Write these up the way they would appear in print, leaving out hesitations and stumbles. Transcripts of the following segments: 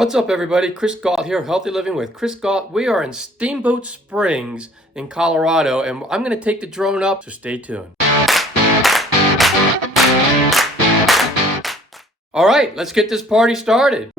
What's up, everybody? Chris Gault here, Healthy Living with Chris Gault. We are in Steamboat Springs in Colorado, and I'm going to take the drone up, so stay tuned. All right, let's get this party started.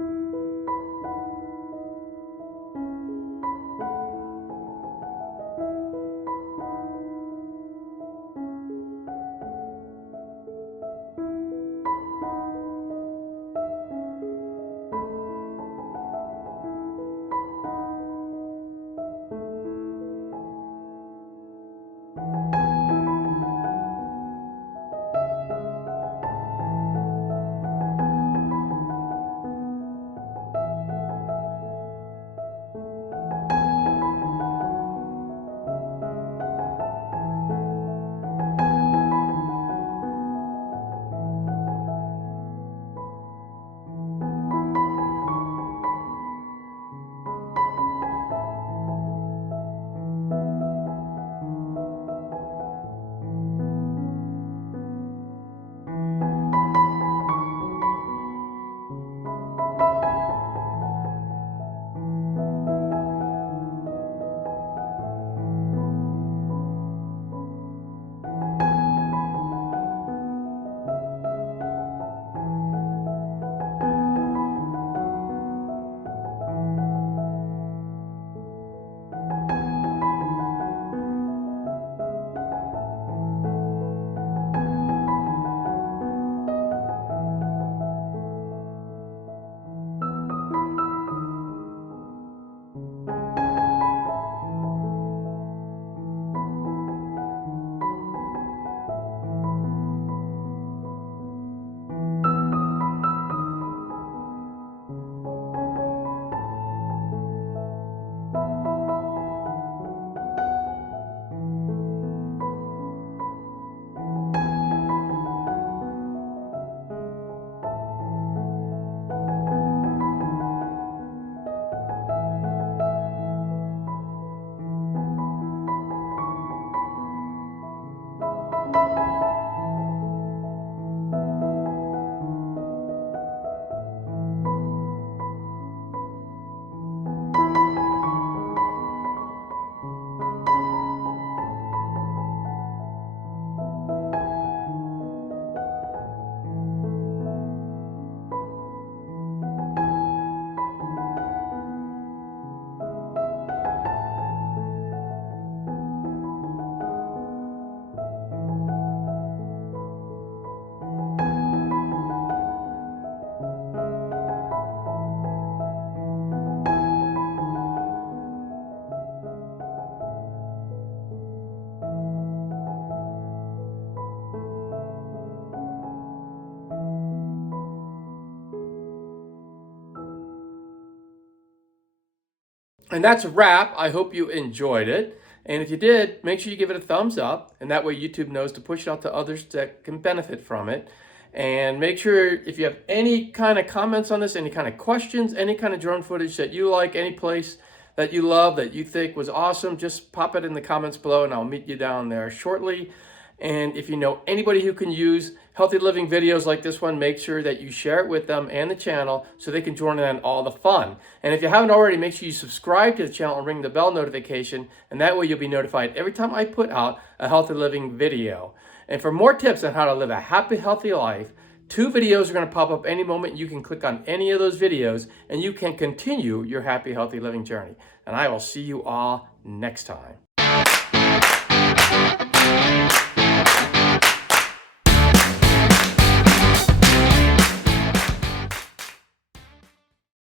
And that's a wrap. I hope you enjoyed it. And if you did, make sure you give it a thumbs up. And that way YouTube knows to push it out to others that can benefit from it. And make sure if you have any kind of comments on this, any kind of questions, any kind of drone footage that you like, any place that you love, that you think was awesome, just pop it in the comments below and I'll meet you down there shortly. And if you know anybody who can use healthy living videos like this one, make sure that you share it with them and the channel so they can join in on all the fun. And if you haven't already, make sure you subscribe to the channel and ring the bell notification, and that way you'll be notified every time I put out a healthy living video. And for more tips on how to live a happy, healthy life, 2 videos are going to pop up any moment. You can click on any of those videos and you can continue your happy, healthy living journey. And I will see you all next time.